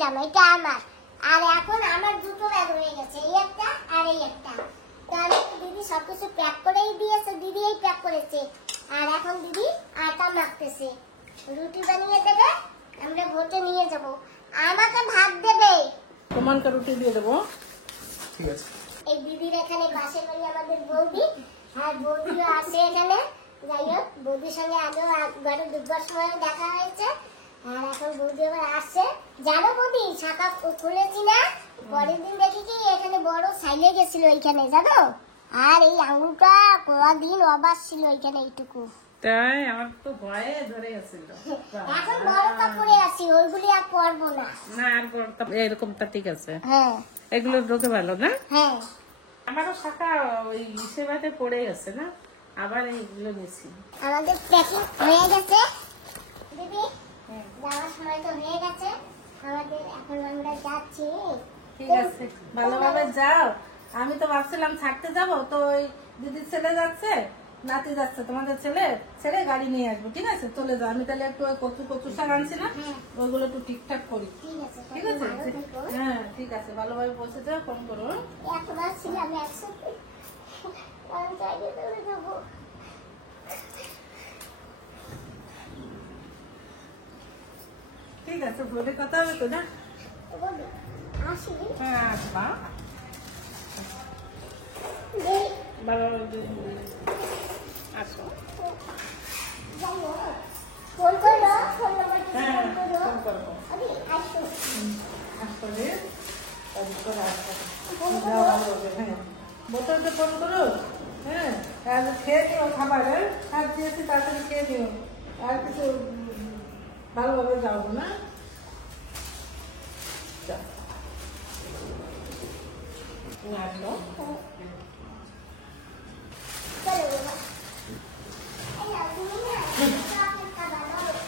দিয়েছিলাম, এটা আমার। আর এখন আমার দুটো ব্যাগ রয়ে গেছে, এই একটা আর এই একটা। তো আমি দিদি সবকিছু প্যাক করেই দিয়েছে, দিদি এই প্যাক করেছে। আর এখন দিদি আটা মাখতেছে, রুটি বানিয়ে দেবে, আমরা ভোটে নিয়ে যাব। আমাকে ভাত দেবে, তোমাকে রুটি দিয়ে দেবো। ঠিক আছে। এই দিদির এখানে বাসে বাড়ি আমাদের বৌদি, আর বৌদিও আসে এখানে। যাই হোক, বৌদির সঙ্গে আগেও ঘরে ঢুকবার সময় দেখা হয়েছে, আর এখন বৌদি আবার আসছে। জানো বৌদি, শাখা খুলেছি না, পরের দিন দেখি কি এখানে বড় সাইলে গেছিল এইখানে, জানো। আর এই আঙুলটা কদিন অবাস ছিল এইখানে, এইটুকু। তাই আমার তো ভয়ে ধরে গেছিল। এখন বড় কাপড়ে আছি, ওইগুলি আর পরবো না। না আর এরকমটা ঠিক আছে। হ্যাঁ এগুলো ঢোকে ভালো না। হ্যাঁ, আমারও শাখা ওই সেবাতে পড়ে গেছে না, আবার এইগুলো নিছি। আমাদের প্যাকিং হয়ে গেছে দিদি, যাওয়ার সময় তো হয়ে গেছে আমাদের। এখন আমরা যাচ্ছি। ঠিক আছে, ভালোভাবে যাও। আমি তো ভাবছিলাম থাকতে যাব, তো ওই দিদির ছেলে যাচ্ছে, নাতি যাচ্ছে, তোমাদের ছেলে গাড়ি নিয়ে আসবো। ঠিক আছে, চলে যাও। আমি তাহলে একটু ওই কচু শাক আনছি না, ওইগুলো একটু ঠিকঠাক করি। ঠিক আছে, ঠিক আছে, হ্যাঁ ঠিক আছে, ভালোভাবে পৌঁছে যাও, ফোন করো। এখন আসছিলাম একসাথে, আমি চাইলে চলে যাবো। ঠিক আছে, বলে কথা হবে তো না। বলি, আসি। হ্যাঁ আসবা, দেই, ভালোভাবে আসো। যাই হোক, ফোন করো, ফোন নাম্বারটা হ্যাঁ ফোন করো। ফোন করবো। আমি আসবো। আসলে তারপরে আসবো। ফোন যাও করো। ভালোভাবে, হ্যাঁ বোতলতে ফোন করো। হ্যাঁ, আর খেয়ে নিও খাবার, হ্যাঁ আর দিয়েছি তাড়াতাড়ি খেয়ে নিও। আর কিছু ভালোভাবে যাও না। যাও। তুমি আসো। চলো বাবা। এই নাও, তুমি না চকলেট খাবা, বলো।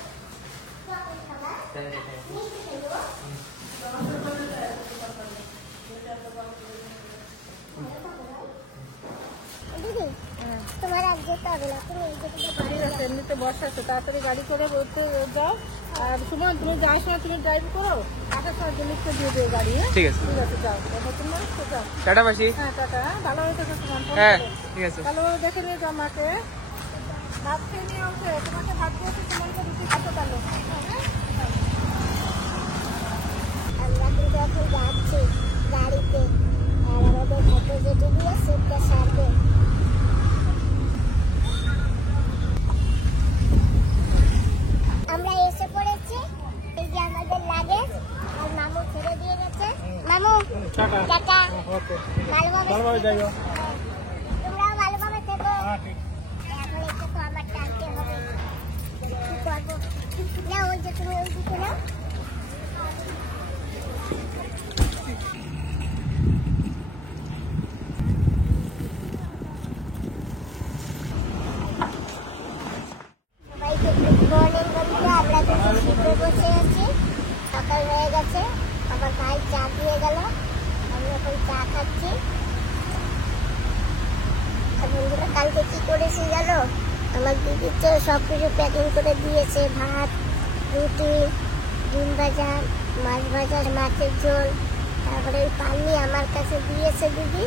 চকলেট খাবা? মিষ্টি খেলো? দিদি, তোমার আর যেতে হবে না, তুমি এই যেতে ঠিক আছে, এমনিতে বসে আছে, তাড়াতাড়ি গাড়ি করে বলতে যাও। আর সুমন, তুমি যাওয়ার সময় তুমি ড্রাইভ করো, আসার সময় জিনিসটা দিয়ে দিও গাড়ি। হ্যাঁ ঠিক আছে। ঠিক আছে, যাও। নতুন মানুষ তো যাও। টাটা মাসি। হ্যাঁ টাটা, হ্যাঁ ভালোভাবে থেকো সুমন, ফোন হ্যাঁ করো। ঠিক আছে। ভালোভাবে দেখে নিয়ে যাও মাকে। ভাত খেয়ে নিয়ে উঠে তোমাকে ভাত দিয়েছে, সুমনকে রুটি খাতে পারলো। আমরা কিন্তু এখন যাচ্ছি গাড়িতে, আর আমাদের ফটো যেটি দিয়ে সুটটা সারবে। আমরা এসে পড়েছি, এই যে আমাদের লাগেজ, আর মামু ছেড়ে দিয়ে গেছে। মামু টাটা। টাটা, ওকে, ভালোভাবে যাইও। তোমরাও ভালোভাবে থেকো। হ্যাঁ ঠিক। এখন একটু তো আমার টানতে হবে, কি করবো না। ওই যে তুমি ওই দিকে নাও। সবাইকে গুড মর্নিং বন্ধুরা। আমরা কিন্তু শীতে বসে আছি, সকাল হয়ে গেছে, আমার ভাই চা দিয়ে গেল, আমি এখন চা খাচ্ছি। আর বন্ধুরা, কালকে কি করেছি জানো, আমার দিদি তো সবকিছু প্যাকিং করে দিয়েছে, ভাত, রুটি, ডিম ভাজা, মাছ ভাজা, মাছের ঝোল, তারপরে ওই পানি আমার কাছে দিয়েছে দিদি।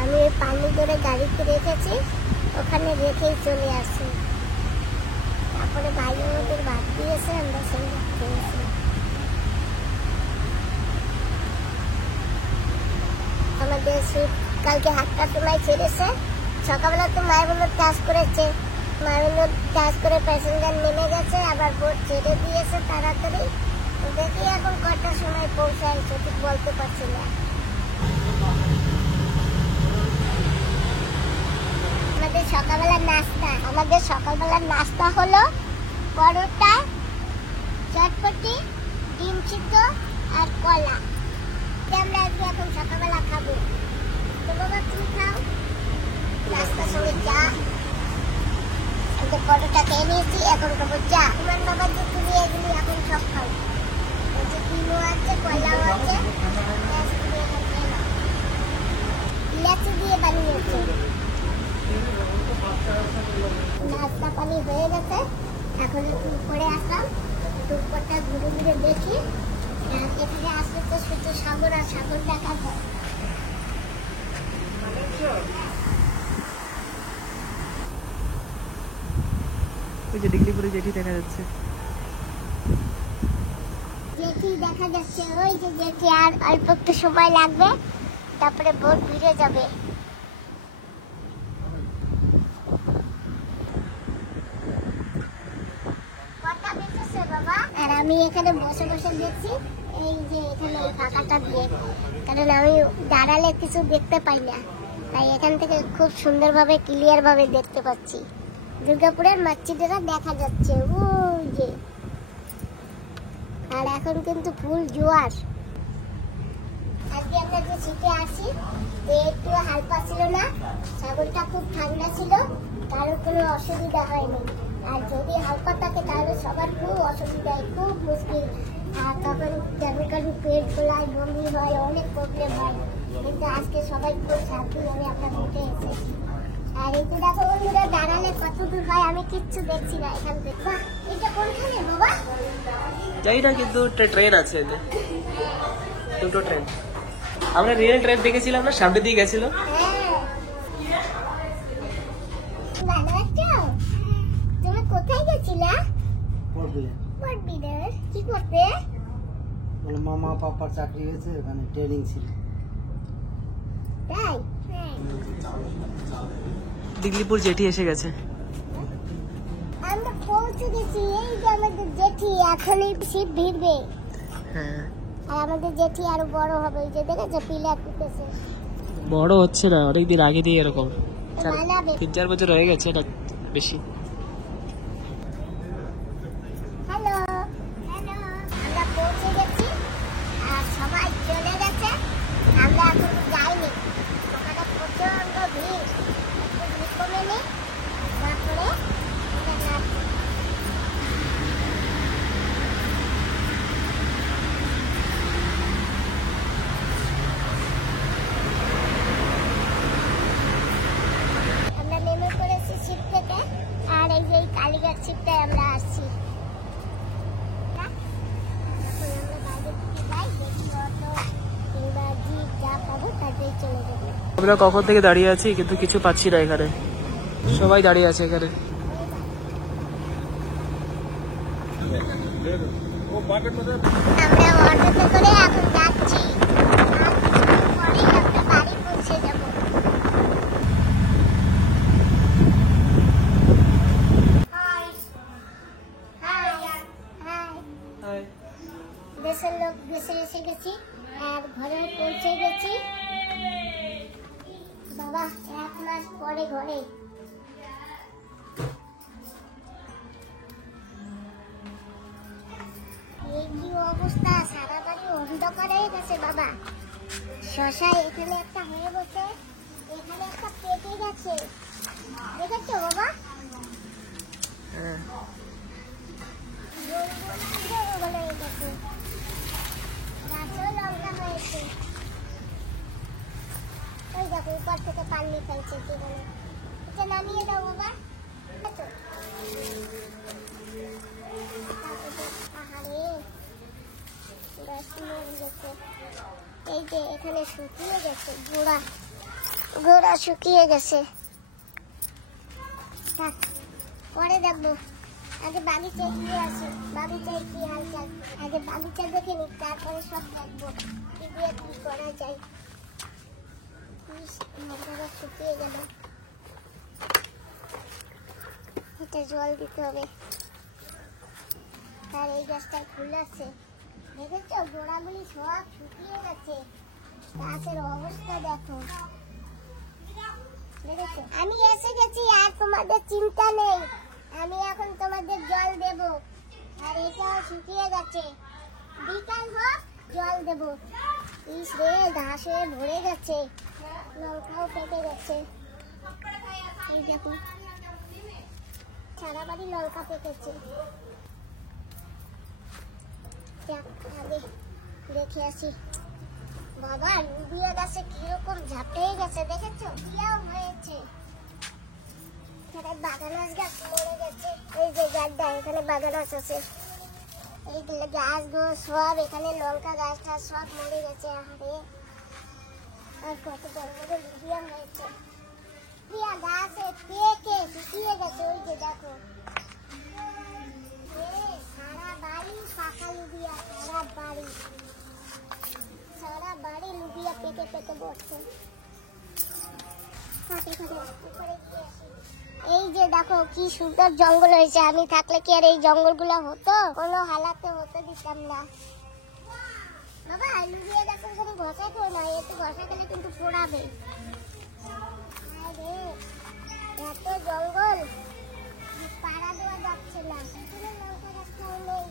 আমি ওই পানি ধরে গাড়িতে রেখেছি, ওখানে রেখেই চলে আসি। তারপরে ভাই আমাদের ভাত দিয়েছে, আমরা সেই ভাত খেয়েছি। আমাদের সুট কালকে 8টার সময় ছেড়েছে। সকালবেলা তো মায়ের টাচ করেছে, মায়ের টাচ করে প্যাসেঞ্জার নেমে গেছে, আবার বোট ছেড়ে দিয়েছে তাড়াতাড়ি। দেখি এখন কটার সময় পৌঁছায়, ঠিক বলতে পারছি না। আমাদের সকালবেলার নাস্তা হলো পরোটা, চটপটি, ডিম সিদ্ধ আর কলা। আমরা আজকে এখন সকালবেলা খাবো। তো বাবা তুমি খাও, নাস্তার সঙ্গে চা। পরোটা খেয়ে নিয়েছি, এখন খাবো চা। তোমার বাবা যে তুমি এগুলি এখন সব খাও, ডিমও আছে, কলাও আছে, লেচু দিয়ে বানিয়েছে। নাস্তা পানি হয়ে গেছে, এখন একটু উপরে আসলাম, একটু উপরটা ঘুরে ঘুরে দেখি। এখানে আসলে তো শুধু সাগর আর সাগর দেখা যায়। ওই যে ডিগলিপুরে জেঠি দেখা যাচ্ছে। জেঠি দেখা যাচ্ছে, ওই যে জেঠি। আর অল্প একটু সময় লাগবে, তারপরে বোট ভিড়ে যাবে। আর আমি এখানে বসে বসে দেখছি, এই যে এখানে এই ফাঁকাটা দিয়ে, কারণ আমি দাঁড়ালে কিছু দেখতে পাই না, তাই এখান থেকে খুব সুন্দরভাবে ক্লিয়ার ভাবে দেখতে পাচ্ছি। দুর্গাপুরের মসজিদেরা দেখা যাচ্ছে ওই যে। আর এখন কিন্তু ফুল জোয়ার। আজকে আমরা যে শীতে আসি, একটু হালকা ছিল না, সাগরটা খুব ঠান্ডা ছিল, কারোর কোনো অসুবিধা হয়নি। আর যদি হালকা থাকে তাহলে সবার খুব অসুবিধা হয়, খুব মুশকিল। আর তখন কারো কারো পেট গোলায়, বমি হয়, অনেক প্রবলেম হয়। কিন্তু আজকে সবাই খুব শান্তিভাবে আমরা ঘুরতে এসেছি। আর এই তো দেখো বন্ধুরা, দাঁড়ালে কত দূর হয় আমি কিচ্ছু দেখছি না এখান থেকে। বাহ, এটা কোনখানে বাবা? জানি না, কিন্তু ট্রেন আছে এতে, দুটো ট্রেন। আমরা রিয়েল ট্রেন দেখেছিলাম না, সামনে দিয়ে গেছিল। হ্যাঁ, ভালো আছো? তুমি কোথায় গেছিলা? পরবিলের কি করতে? মামা পাপার চাকরি হয়েছে, ওখানে ট্রেনিং ছিল। তাই? ডিগলিপুর জেঠি এসে গেছে। আমরা পৌঁছে গেছি। এই যে আমাদের জেঠি, এখনই শিপ ভিড়বে। হ্যাঁ, আর আমাদের জেঠি আরো বড় হবে। ওই যে দেখেছো পিলার তুলতেছে। বড় হচ্ছে না, অনেকদিন আগে দিয়ে এরকম মানাবে। 3-4 বছর হয়ে গেছে, এটা বেশি। হ্যালো হ্যালো, আমরা পৌঁছে গেছি আর সবাই চলে গেছে। আমরা এখন যাইনি, ওখানে প্রচন্ড ভিড়। একটু ভিড় কমে নি, তারপরে আমরা নামবো। আমরা নেমে পড়েছি শিপ থেকে। আর এই যে কালীঘাট শিপটায় আমরা আসছি। আমরা কখন থেকে দাঁড়িয়ে আছি, কিন্তু কিছু পাচ্ছি না এখানে। সবাই দাঁড়িয়ে আছে এখানে। আমরা অটোতে করে এখন যাচ্ছি। আর কিছুক্ষণ পরেই আমরা বাড়ি পৌঁছে যাব। High high high. দেশের লোক দেশে এসে গেছি আর ঘরে পৌঁছে গেছি। বাবা, 1 মাস পরে ঘরে। এই কি অবস্থা, সারা বাড়ি অন্ধকার হয়ে গেছে বাবা। শশা এখানে একটা হয়ে গেছে, এখানে একটা পেকে গেছে, দেখেছো বাবা? হ্যাঁ, জঙ্গল হয়ে গেছে, গাছও লঙ্কা হয়েছে। ওই দেখো উপর থেকে পানি ফেলছে জীবনে। এটা নামিয়ে দাও বাবা। আহারে, গাছ মরে গেছে। এই যে এখানে শুকিয়ে গেছে, গোড়া শুকিয়ে গেছে। থাক, পরে দেখবো। আগে বাগিচায় গিয়ে আসি, বাগিচায় কি হালচাল। আগে বাগিচা দেখে নি, তারপরে সব দেখবো কি দিয়ে কি করা যায়। লঙ্কাটা শুকিয়ে গেল, এটা জল দিতে হবে। আর এই গাছটায় ফুল আছে, দেখেছো গোড়াগুলি সব শুকিয়ে গেছে। গাছের অবস্থা দেখো, দেখেছো? আমি এসে গেছি, আর তোমাদের চিন্তা নেই। আমি এখন তোমাদের জল দেব। আর এটাও শুকিয়ে গেছে, বিকাল হোক জল দেব। ইস রে, ঘাসে ভরে গেছে, লঙ্কাও পেকে গেছে। এই দেখো, সারা বাড়ি লঙ্কা পেকেছে। যাক, আগে দেখে আসি। বাবা, রুবিয়া গাছে কিরকম ঝাপটে গেছে, দেখেছো? কিয়াও হয়েছে। এখানে বাগানাস গাছ মরে গেছে। এই যে গাড্ডা, এখানে বাগানাস আছে। এইগুলো গাছগুলো সব এখানে লঙ্কা গাছটা সব মরে গেছে। আরে আর কত বড় বড় লুবিয়া হয়েছে। লুবিয়া গাছে পেকে শুকিয়ে গেছে। ওই যে দেখো সারা বাড়ি পাকা লুবিয়া, সারা বাড়ি লুবিয়া পেকে পেকে বসছে। এই যে দেখো কি সুন্দর জঙ্গল হয়েছে। আমি থাকলে কি আর এই জঙ্গলগুলো হতো? কোনো হালাতে হতে দিতাম না। বাবা লুবিয়া দেখো এখানে ঘষা খেও না, একটু ঘষা খেলে কিন্তু পোড়াবে। আরে এত জঙ্গল পাড়া দেওয়া যাচ্ছে না। লঙ্কা গাছটাও নেই,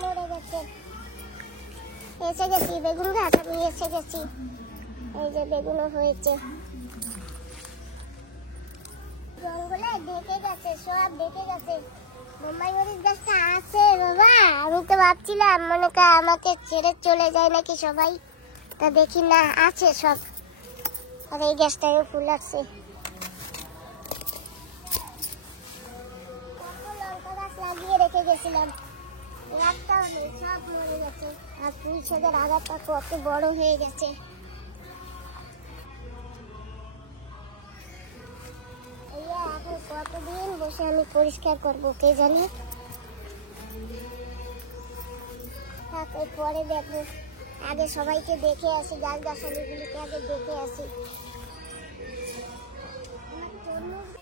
মরে গেছে। এসে গেছি বেগুন গাছ, আমি এসে গেছি। এই যে বেগুনও হয়েছে। জঙ্গলে ঢেকে গেছে, সব ঢেকে গেছে। বোম্বাই মরিচ গাছটা আছে বাবা। আমি তো ভাবছিলাম মনে কর আমাকে ছেড়ে চলে যায় নাকি সবাই, তা দেখি না আছে সব। আর এই গাছটাও ফুল আসছে। লঙ্কা গাছ লাগিয়ে রেখে গেছিলাম, একটাও নেই, সব মরে গেছে। আর পুঁই শাকের আগাটা কত বড় হয়ে গেছে। এখন কতদিন বসে আমি পরিষ্কার করবো কে জানে। পরে দেখবো, আগে সবাইকে দেখে আসি, গাছ গাছালিগুলিকে আগে দেখে আসি।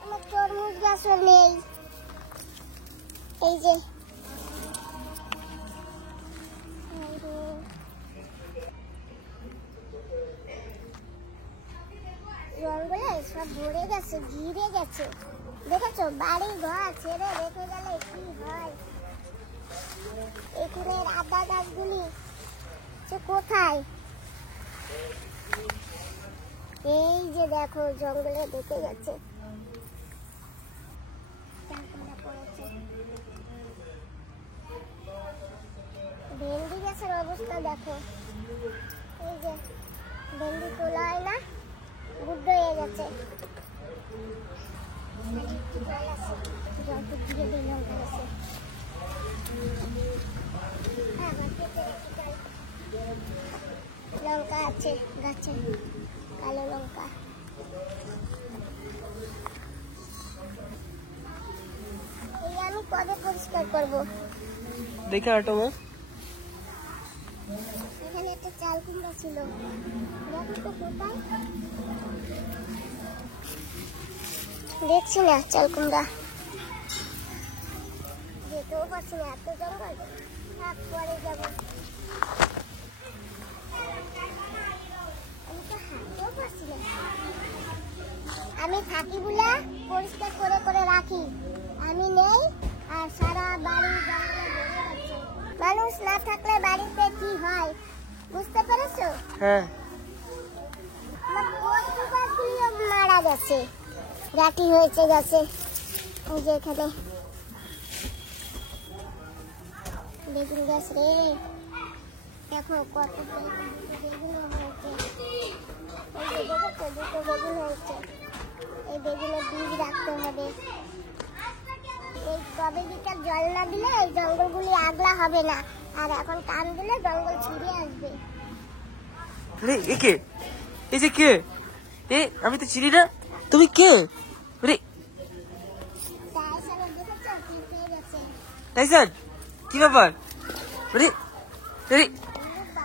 আমার তরমুজ গাছও নেই। এই যে জঙ্গলে সব ভরে গেছে, ঘিরে গেছে। দেখেছো বাড়ি ঘর ছেড়ে রেখে গেলে কি হয়। এখানে আদা গাছগুলি সে কোথায়? এই যে দেখো জঙ্গলে ঢেকে গেছে। ভেন্ডি গাছের অবস্থা দেখো। এই যে ভেন্ডি তোলা হয় না, বুদ্ধ হয়ে গেছে। লঙ্কা আছে গাছে, কালো লঙ্কা। এই আমি কবে পরিষ্কার করবো? দেখে হাঁটো মা। এখানে একটা চাল কুমড়া ছিল, দেখো তো কোথায়? দেখছি না চাল কুমড়া, যেতেও পারছি না, এত জঙ্গল। পরে যাবো। আমি তো হাঁটতেও পারছি না। আমি থাকি বলে পরিষ্কার করে করে রাখি, আমি নেই আর সারা বাড়ি জঙ্গলে ভরে যাচ্ছে। মানুষ না থাকলে বাড়িতে কি হয় বুঝতে পেরেছো? হ্যাঁ। আমার কচু গাছগুলিও মারা গেছে, রাতি হয়েছে গেছে। ওই যে এখানে বেগুন গাছ রে, দেখো কত বেগুন হয়েছে। এই যে দেখো দুটো বেগুন হয়েছে। এই বেগুনের বীজ রাখতে হবে। এই কবে বিকাল জল না দিলে এই জঙ্গলগুলি আগলা হবে না, আর এখন টান দিলে জঙ্গল ছিঁড়ে আসবে। আরে এ কে? এই যে কে? এ আমি তো চিনি না। তুমি কে? আরে টাইসন, কি ব্যাপার? আরে আরে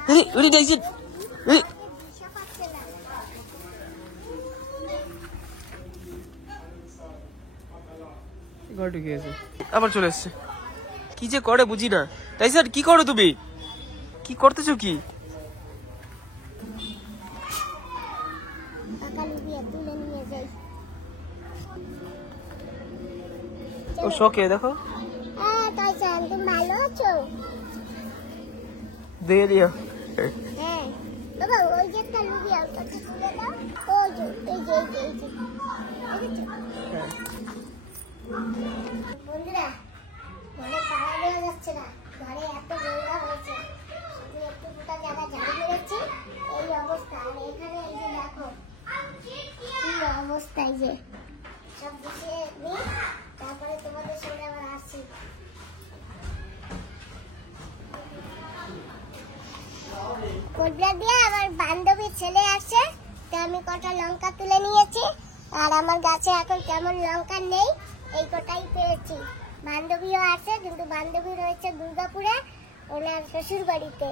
আরে আরে টাইসন, আরে ঘর ঢুকে গেছে, আবার চলে এসছে। কি যে করে বুঝি না। টাইসন কি করো তুমি? কি করতেছো কি? ও শোকে দেখো। তুমি ভালো আছো? দিয়ে দিও। হ্যাঁ বাবা, ওই যে একটা লুবিয়া, ওটাকে তুলে দাও। ওই যে এই যে এই যে বন্ধুরা, ঘরে পাড়া দেওয়া যাচ্ছে না, ঘরে এত নোংরা হয়েছে। শুধু একটু দুটা জায়গা ঝাড়ু মেরেছি, এই অবস্থা। আর এখানে এই যে দেখো কি অবস্থা। এই যে সব গুছিয়ে নিই, তারপরে তোমাদের সঙ্গে আবার আসছি। কটা লঙ্কা তুলে নিয়েছি, আর আমার গাছে এখন তেমন লঙ্কা নেই, এই কটাই পেয়েছি। বান্ধবীও আছে, কিন্তু বান্ধবী রয়েছে দুর্গাপুরে ওনার শ্বশুর বাড়িতে,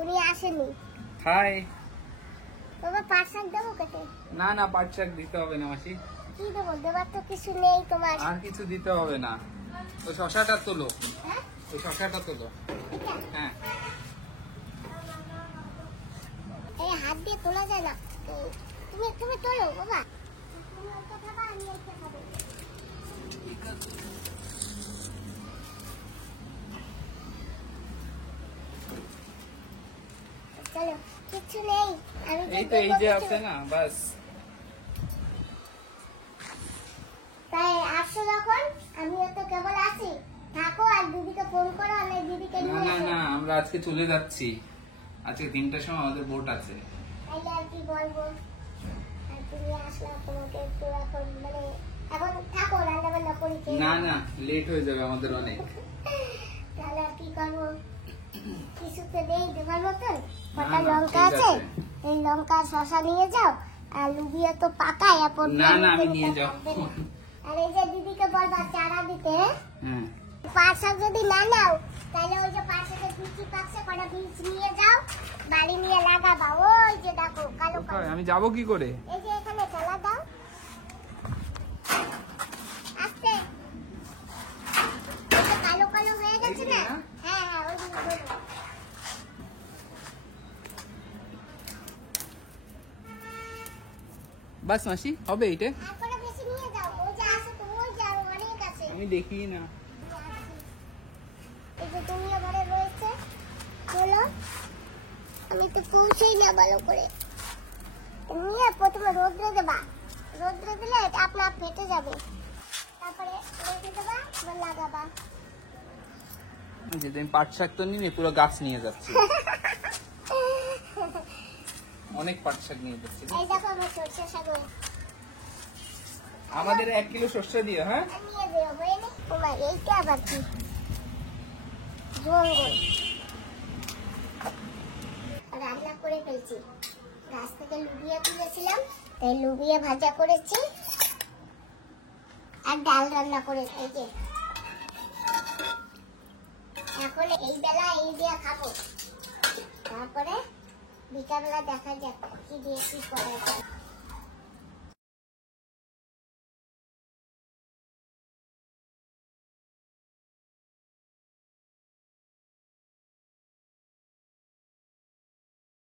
উনি আসেনি। হাই। বাবা পাট শাক দেবো কেটে? না না, পাট শাক দিতে হবে না মাসি। কি দেবো? দেবার তো কিছু নেই তোমার। আর কিছু দিতে হবে না, ওই শশাটা তোলো, হ্যাঁ? ওই শশাটা তোলো। এটা? হ্যাঁ, এই হাত দিয়ে তোলা যায় না। তুমি তুমি তোলো বাবা। তুমি ওটা খাবা, আমি এইটা খাবো। চলো, কিছু নেই। আমি এই তো এই যে আছে না, বাস। তাই আসো যখন, আমিও তো কেবল আসি, থাকো আর দিদিকে ফোন করো, আমি দিদিকে না নিয়ে না আসো। না, আমরা আজকে চলে যাচ্ছি, আজকে 3টার সময় আমাদের বোট আছে। তাইলে আর কি বলবো, আর তুমি আসলে তোমাকে একটু এখন মানে এখন থাকো, রান্না বান্না করি খেয়ে না নাও। না, লেট হয়ে যাবে আমাদের অনেক। তাহলে আর কি করবো, কিছু তো নেই দেবার মতন। না, কটা না, লঙ্কা ঠিক আছে, আছে। এই লঙ্কা শশা নিয়ে যাও, আর লুবিয়া তো পাকায় আপন। না না, আমি নিয়ে যাও। আর এই যে দিদিকে বলবা চারা দিতে। হ্যাঁ, পাট শাক যদি না নাও, তাহলে ওই যে পাট শাকের বীজ পাকছে, কটা বীজ নিয়ে যাও, বাড়ি নিয়ে লাগাবা। ওই যে দেখো কালো কালো, আমি যাব কি করে? এই যে এখানে ঠেলা দাও, আস্তে। এই যে কালো কালো হয়ে গেছে না? হ্যাঁ হ্যাঁ, ওই দিকে ধরো। বাস মাসি, হবে এইটা? তারপরে বেশি নিয়ে যাও, ওই যে আছে তো, ওই যে আরো অনেক আছে। আমি দেখি না। এই যে তুমিও ঘরে রয়েছে, চলো। আমি তো পৌঁছেই না ভালো করে। নিয়ে প্রথমে রোদ্রে দেবা, রোদ্রে দিলে এটা আপনা আপ ফেটে যাবে, তারপরে রেখে দেবা, এবার লাগাবা। যেদিন পাট শাক তো নিয়ে পুরো গাছ নিয়ে যাচ্ছি, অনেক পাট শাক নিয়ে যাচ্ছি। এই দেখো আমার সরষে শাক আমাদের 1 কিলো সর্ষে দিও। হ্যাঁ, নিয়ে দেবো, হয়ে নে। তোমার এইটা আবার কি জঙ্গল। রান্না করে ফেলছি, গাছ থেকে লুবিয়া তুলেছিলাম, তাই লুবিয়া ভাজা করেছি, আর ডাল রান্না করেছি। এই যে এখন এই বেলা এই দিয়ে খাবো, তারপরে বিকালবেলা দেখা যাক কি দিয়ে কি করা যায়।